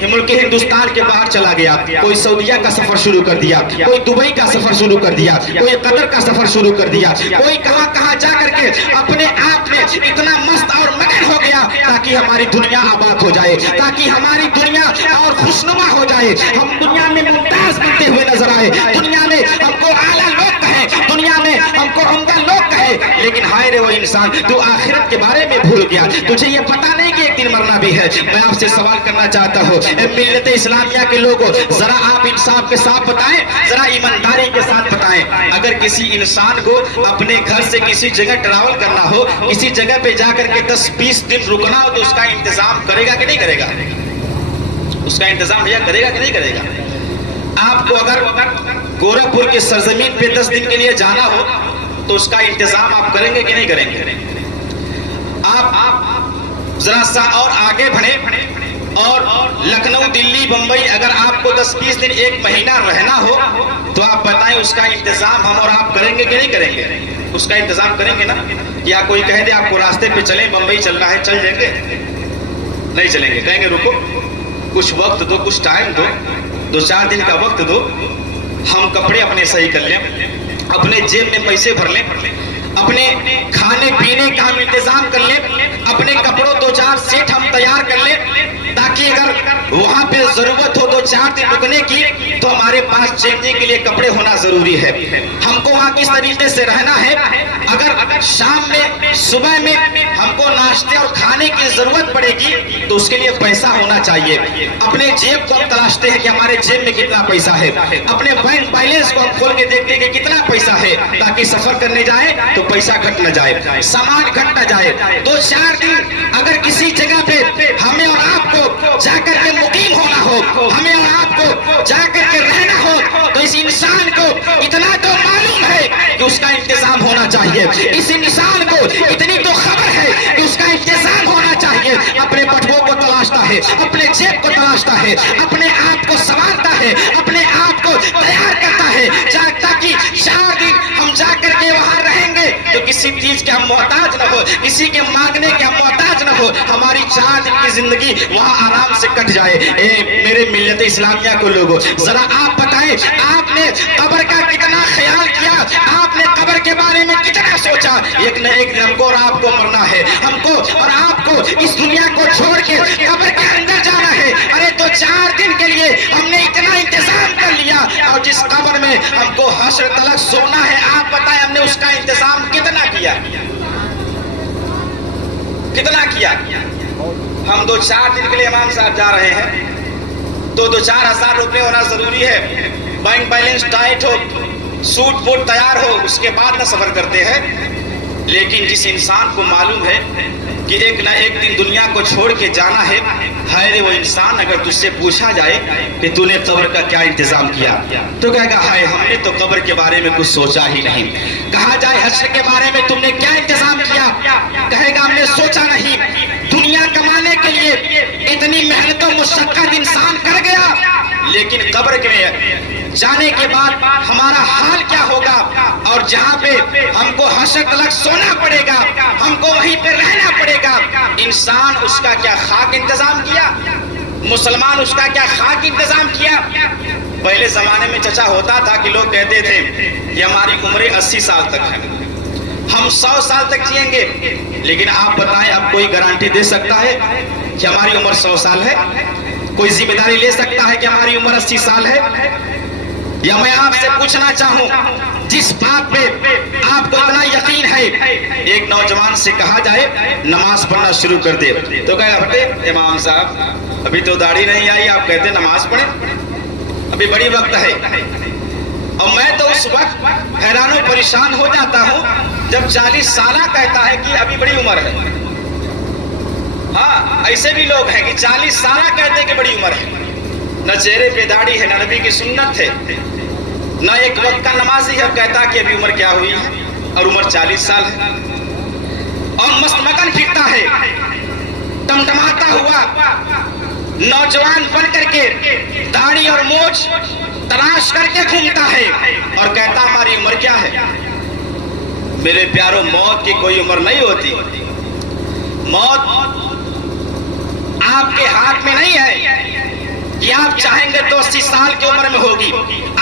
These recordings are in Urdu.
کہ ملک ہندوستان کے باہر چلا گیا، کوئی سعودیہ کا سفر شروع کر دیا، کوئی دبئی کا سفر شروع کر دیا، کوئی قطر کا سفر شروع کر دیا، کوئی کہاں کہاں جا کر کے اپنے آپ میں اتنا مست اور مگن ہو گیا تاکہ ہماری دنیا آباد ہو جائے، تاکہ ہماری دنیا اور خوشنما ہو جائے، ہم دنیا میں ممتاز بنتے ہوئے نظر آئے، دنیا میں ہم کو اعلیٰ لوگ کہیں، دنیا میں ہم کو عمدہ لوگ کہیں۔ لیکن ہائے رے وہ انسان تو آخرت کے بارے میں بھول گیا، تجھے یہ پتا نہیں کہ ایک دن مرنا بھی ہے۔ میں آپ سے سوال کرنا چاہتا ہوں، اے ملت اسلامیہ کے لوگوں، ذرا آپ انصاف کے ساتھ بتائیں، ذرا ایمانداری کے ساتھ بتائیں، اگر کسی انسان کو اپنے گھر سے کسی جگہ ٹریول کرنا ہو، کسی جگہ پہ جا کر کے 10-20 دن رکنا ہو تو اس کا انتظام کرے گا کہ نہیں کرے گا؟ اس کا انتظام بھیا کرے گا کہ نہیں کرے گا؟ آپ کو اگر گورکھپور کے سرزمین پہ 10 دن کے لیے جانا ہو تو اس کا انتظام آپ کریں گے کہ نہیں کریں گے؟ آپ ذرا سا اور آگے بڑھیں اور لکھنؤ، دلی، بمبئی اگر آپ کو 10-20 دن 1 مہینہ رہنا ہو تو آپ بتائیں اس کا انتظام ہم اور آپ کریں گے کہ نہیں کریں گے؟ اس کا انتظام کریں گے نا؟ یا کوئی کہہ دے آپ کو راستے پہ چلیں، بمبئی چلنا ہے، چل جائیں گے؟ نہیں چلیں گے، کہیں گے رکو، کچھ وقت دو، کچھ ٹائم دو، 2-4 دن کا وقت دو، ہم کپڑے اپنے صحیح کر لیں، اپنے جیب میں پیسے بھر لیں، اپنے کھانے پینے کا ہم انتظام کر لیں، اپنے کپڑوں 2-4 سیٹ ہم تیار کر لیں، تاکہ اگر وہاں پہ ضرورت ہو 2-4 دن رکنے کی تو ہمارے پاس چینجنگ کے لیے کپڑے ہونا ضروری ہے۔ ہم کو وہاں کس طریقے سے رہنا ہے، اگر شام میں صبح میں ہم کو ناشتے اور کھانے کی ضرورت پڑے گی تو اس کے لیے پیسہ ہونا چاہیے۔ اپنے جیب کو ہم تلاشتے ہیں کہ ہمارے جیب میں کتنا پیسہ ہے، اپنے بینک بیلنس کو ہم کھول کے دیکھتے ہیں کہ کتنا پیسہ ہے، تاکہ سفر کرنے جائے تو پیسہ گھٹ نہ جائے، سامان گھٹ نہ جائے۔ 2-4 دن اگر کسی جگہ پہ ہمیں اور آپ کو جا کر کے مقیم ہونا ہو، ہمیں اور آپ کو جا کر کے رہنا ہو تو اس انسان کو اتنا تو معلوم ہے کہ اس کا انتظام ہونا چاہیے، اس انسان کو اتنی تو خبر ہے کہ اس کا انتظام ہونا چاہیے۔ اپنے بٹووں کو تلاشتا ہے، اپنے جیب کو تلاشتا ہے، اپنے آپ کو سنوارتا ہے، اپنے آپ کو تیار کرتا ہے تاکہ 4 دن ہم جا کر کے وہاں رہیں گے تو کسی چیز کے ہم محتاج نہ ہو، کسی کے مانگنے کے ہم محتاج نہ ہو، ہماری 4 دن کی زندگی وہاں آرام سے کٹ جائے۔ اے میرے ملت اسلامیہ کو لوگوں، ذرا آپ بتائیں، آپ نے قبر کا کتنا خیال کیا، آپ نے قبر کے بارے میں کتنا سوچا؟ ایک نہ ایک دن ہم کو اور آپ کو مرنا ہے، ہم کو اور آپ کو اس دنیا کو چھوڑ کے قبر کے اندر جانا ہے۔ ارے تو 4 دن کے لیے ہم نے اتنا انتظام کر لیا، اور جس قبر میں ہم کو حشر تلک سونا ہے، آپ بتائیں ہم نے اس کا انتظام کتنا کیا؟ کتنا کیا؟ ہم 2-4 دن کے لیے امام صاحب جا رہے ہیں تو 2-4 ہزار روپے ہونا ضروری ہے، بینک بیلنس ٹائٹ ہو، سوٹ بوٹ تیار ہو، اس کے بعد نہ سفر کرتے ہیں۔ لیکن جس انسان کو معلوم ہے کہ ایک نہ ایک دن دنیا کو چھوڑ کے جانا ہے، ہائے وہ انسان اگر تجھ سے پوچھا جائے کہ تو نے قبر کا کیا انتظام کیا تو کہے گا ہائے ہم نے تو قبر کے بارے میں کچھ سوچا ہی نہیں۔ کہا جائے حشر کے بارے میں تم نے کیا انتظام کیا، کہے گا ہم نے سوچا نہیں۔ دنیا کمانے کے لیے اتنی محنت و مشقت انسان کر گیا، لیکن قبر میں جانے کے بعد ہمارا حال کیا ہوگا، اور جہاں پہ ہم کو حشر تلک سونا پڑے گا، ہم کو وہیں پہ رہنا پڑے گا۔ انسان اس کا کیا خاک انتظام کیا؟ مسلمان اس کا کیا خاک انتظام کیا؟ پہلے زمانے میں چچا ہوتا تھا کہ لوگ کہتے تھے کہ ہماری عمر 80 سال تک ہے، ہم 100 سال تک جئیں گے، لیکن آپ بتائیں اب کوئی گارنٹی دے سکتا ہے کہ ہماری عمر 100 سال ہے؟ کوئی ذمہ داری لے سکتا ہے کہ ہماری عمر 80 سال ہے؟ یا میں آپ سے پوچھنا چاہوں، جس بات پہ آپ کو اتنا یقین ہے، ایک نوجوان سے کہا جائے نماز پڑھنا شروع کر دے تو کہے گا امام صاحب ابھی تو داڑھی نہیں آئی، آپ کہتے نماز پڑھیں، ابھی بڑی وقت ہے۔ اور میں تو اس وقت حیران و پریشان ہو جاتا ہوں جب 40 سالہ کہتا ہے کہ ابھی بڑی عمر ہے۔ ہاں ایسے بھی لوگ ہیں کہ 40 سالہ کہتے ہیں کہ بڑی عمر ہے، نہ چہرے پہ داڑھی ہے، نہ نبی کی سنت ہے، نہ ایک وقت کا نمازی ہے، کہتا کہ ابھی عمر کیا ہوئی ہے اور عمر 40 سال ہے، اور مست مگن پھرتا ہے، ٹمٹماتا ہوا نوجوان بن کر کے داڑھی اور مونچھ تلاش کر کے گھومتا ہے اور کہتا ہماری عمر کیا ہے۔ میرے پیاروں، موت کی کوئی عمر نہیں ہوتی، موت آپ کے ہاتھ میں نہیں ہے، کہ آپ چاہیں گے تو 80 سال کی عمر میں ہوگی،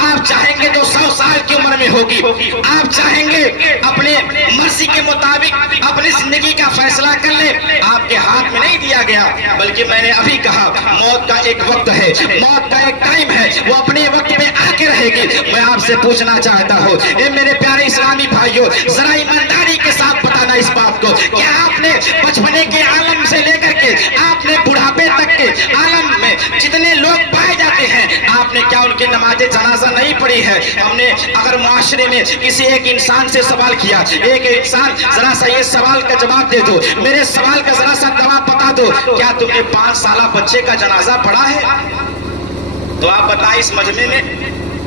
آپ چاہیں گے تو 100 سال کی عمر میں ہوگی، آپ چاہیں گے اپنے مرضی کے مطابق اپنی زندگی کا فیصلہ کر لیں، آپ کے ہاتھ میں نہیں دیا گیا، بلکہ میں نے ابھی کہا موت کا ایک وقت ہے، موت کا ایک ٹائم ہے، وہ اپنے وقت پہ آ کے رہے گی۔ میں آپ سے پوچھنا چاہتا ہوں اے میرے پیارے اسلامی بھائیوں، ذرا ایمانداری کے ساتھ بتانا اس بات کو، کیا آپ نے بچپنے کے عالم سے لے کر کے آپ نے بڑھاپے تک کے عالم میں جتنے لوگ پائے جاتے ہیں، آپ نے کیا ان کی نماز جنازہ نہیں پڑھی ہے؟ ہم نے اگر معاشرے میں کسی ایک انسان سے سوال کیا، ایک انسان ذرا سا یہ سوال کا جواب دے دو، میرے سوال کا ذرا سا جواب بتا دو، کیا تم نے 5 سالہ بچے کا جنازہ پڑھا ہے؟ تو آپ بتائیں اس مجمع میں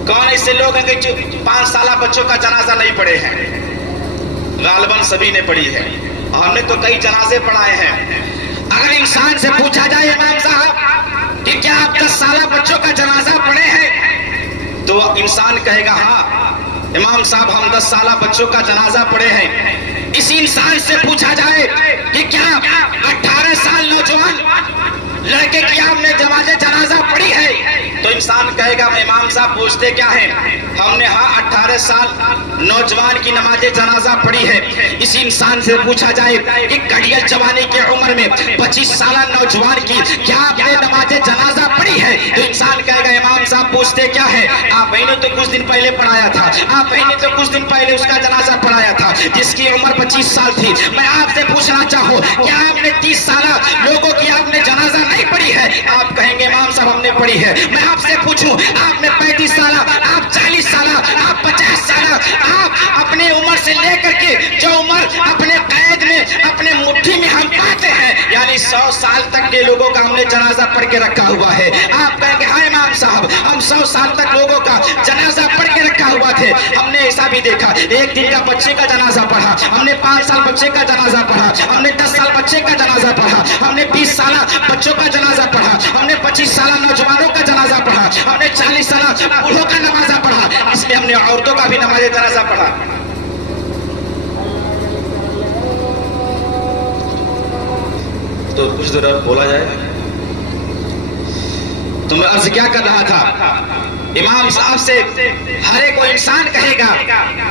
کون ایسے لوگ ہیں کہ جو 5 سالہ بچوں کا جنازہ نہیں پڑھے ہیں؟ غالباً سبھی نے پڑھی ہے، ہم نے تو کئی جنازے پڑھائے ہیں۔ اگر انسان سے پوچھا جائے امام صاحب کہ کیا آپ 10 سالہ بچوں کا جنازہ پڑھے ہیں، تو انسان کہے گا ہاں امام صاحب ہم 10 سالہ بچوں کا جنازہ پڑھے ہیں۔ اسی انسان سے پوچھا جائے کہ کیا 18 سال نوجوان لڑکے کی آپ نے نماز جنازہ پڑھی ہے، تو انسان کہے گا امام صاحب پوچھتے کیا ہیں؟ ہم نے ہاں 18 سال نوجوان کی نماز جنازہ پڑھی ہے۔ اسی انسان سے پوچھا جائے کہ کڑیل جوانی کی عمر میں 25 سالہ نوجوان کی کیا آپ نے نماز جنازہ پڑھی ہے، تو انسان کہے گا امام صاحب پوچھتے کیا ہے؟ آپ نے تو کچھ دن پہلے پڑھایا تھا، آپ نے تو کچھ دن پہلے اس کا جنازہ پڑھایا تھا جس کی عمر 25 سال تھی۔ میں آپ سے پوچھنا چاہوں کیا آپ نے 30 سالہ لوگوں کی آپ نے جنازہ نہیں پڑھی ہے؟ آپ کہیں گے امام صاحب ہم نے پڑھی ہے۔ میں آپ سے پوچھوں آپ نے 35 سالہ، آپ 40 سالہ، آپ 50 سالہ، آپ اپنے عمر سے لے کر کے جو عمر اپنے قید میں اپنے مٹھی میں ہم پاتے ہیں، یعنی 100 سال تک کے لوگوں کا ہم نے جنازہ پڑھ کے رکھا ہوا ہے۔ آپ کہیں گے ہاں امام صاحب ہم 100 سال تک لوگوں کا جنازہ پڑھ کے رکھا ہوا تھے۔ ہم نے ایسا بھی دیکھا 1 دن کا بچے کا جنازہ پڑھا، ہم نے 5 سال بچے کا جنازہ پڑھا، ہم نے 10 سال بچے کا جنازہ پڑھا، ہم نے 20 سالہ بچوں کا جنازہ پڑھا، ہم نے 25 سالہ نوجوانوں کا جنازہ پڑھا، ہم نے 40 سالہ بوڑھوں کا نمازہ پڑھا، اس میں ہم نے عورتوں کا بھی نماز جنازہ پڑھا۔ تو کچھ دیر اور بولا جائے تو میں عرض کیا کر رہا تھا امام صاحب سے ہر ایک کو انسان کہے گا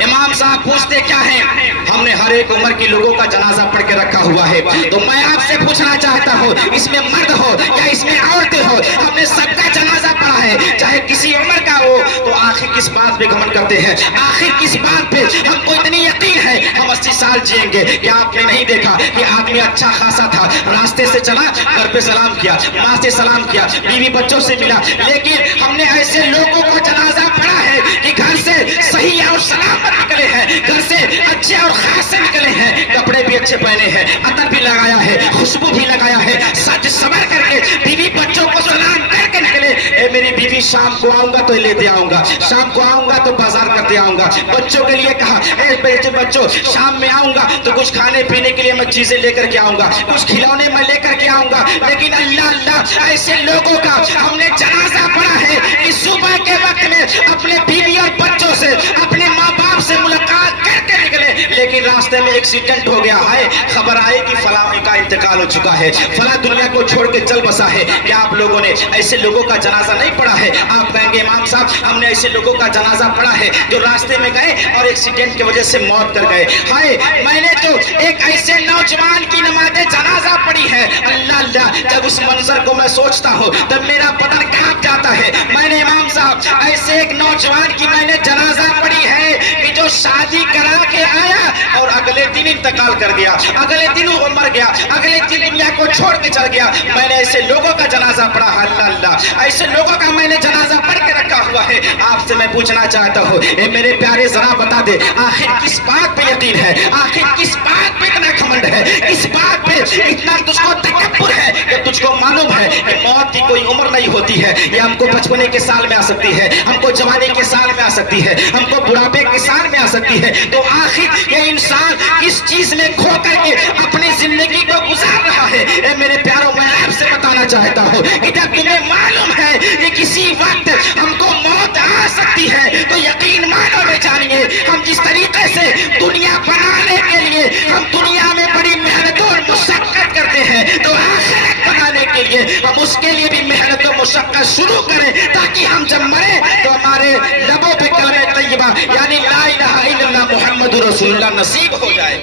امام صاحب پوچھتے کیا ہیں؟ ہم نے ہر ایک عمر کی لوگوں کا جنازہ پڑھ کے رکھا ہوا ہے۔ تو میں آپ سے پوچھنا چاہتا ہوں اس میں مرد ہو یا اس میں عورتیں ہو، ہم نے سب کا جنازہ پڑھا ہے، چاہے کسی عمر کا ہو، تو آخر کس بات پہ گھمنڈ کرتے ہیں؟ آخر کس بات پہ ہم کو اتنی یقین ہے ہم 80 سال جئیں گے؟ کیا آپ نے نہیں دیکھا کہ آدمی اچھا خاصا تھا، راستے سے چلا، گھر پہ سلام کیا، ماں سے سلام کیا، بیوی بچوں سے ملا، لیکن ہم نے ایسے لوگوں کو جنازہ پڑھا ہے کہ گھر سے صحیح اور سلامت نکلے ہیں، گھر سے اچھے اور خاص سے نکلے ہیں، کپڑے بھی اچھے پہنے ہیں، عطر بھی لگایا ہے، خوشبو بھی لگایا ہے، سج سور کر کے بیوی بچوں کو سلام کر کے نکلے۔ اے میری بیوی شام کو آؤں گا تو لیتے آؤں گا، شام کو آؤں گا تو بازار کرتے آؤں گا، بچوں کے لیے کہا اے بچوں شام میں آؤں گا تو کچھ کھانے پینے کے لیے میں چیزیں لے کر کے آؤں گا، کچھ کھلونے میں لے کر کے آؤں گا، لیکن اللہ اللہ ایسے لوگوں کا ہم نے جنازہ پڑھا ہے کہ صبح کے وقت میں اپنے بیوی اور بچوں سے اپنے ماں باپ سے ملاقات کر کے نکلے، لیکن راستے میں ایکسیڈنٹ ہو گیا ہے، خبر آئے کہ فلاں کا انتقال ہو چکا ہے، فلاں دنیا کو چھوڑ کے چل بسا ہے۔ کیا آپ لوگوں نے ایسے لوگوں کا جنازہ نہیں پڑھا ہے؟ آپ کہیں گے امام صاحب ہم نے ایسے لوگوں کا جنازہ پڑھا ہے جو راستے میں گئے اور ایکسیڈنٹ کی وجہ سے موت کر گئے۔ ہائے میں نے تو ایک ایسے نوجوان کی نماز جنازہ پڑھی ہے، اللہ اللہ جب اس منظر کو میں سوچتا ہوں تب میرا بدن کانپ جاتا ہے۔ میں نے امام صاحب ایسے ایک نوجوان کی میں نے جنازہ پڑھی ہے کہ جو شادی کرا کے آیا اور اگلے دن انتقال کر گیا، اگلے دن وہ مر گیا، اگلے دن دنیا کو چھوڑ کے چل گیا۔ میں نے ایسے لوگوں کا جنازہ پڑھا، اللہ اللہ ایسے لوگوں کا میں نے جنازہ پڑھ کے رکھا ہوا ہے۔ آپ سے میں پوچھنا چاہتا ہوں اے میرے پیارے ذرا بتا دے آخر کس بات پہ یقین ہے، آخر کس بات پہ اتنا گھمنڈ ہے، کس بات پہ اتنا تجھ کو تکبر ہے کہ تجھ کو معلوم ہے کہ موت کی کوئی عمر نہیں ہوتی ہے، یہ ہم کو بچپنے کے سال میں آ سکتی ہے، ہم کو جوانی کے سال میں آ سکتی ہے، ہم کو بڑھاپے کے سال میں آ سکتی ہے۔ تو آخر یہ انسان کس چیز میں کھو کر کے اپنی زندگی کو گزار رہا ہے؟ اے میرے پیاروں میں آپ سے بتانا چاہتا ہوں کہ جب تمہیں معلوم ہے کہ کسی وقت ہم کو موت آ سکتی ہے تو یقین مانو میں جانیے ہم جس طریقے سے دنیا بنانے کے لیے ہم دنیا میں بڑی محنت اور مشقت کرتے ہیں تو آخرت بنانے کے لیے ہم اس کے لیے بھی محنت و مشقت شروع کریں تاکہ ہم جب مریں تو ہمارے لبوں پہ کلمہ طیبہ یعنی لا الہ الا اللہ محمد رسول اللہ نصیب ہو جائے.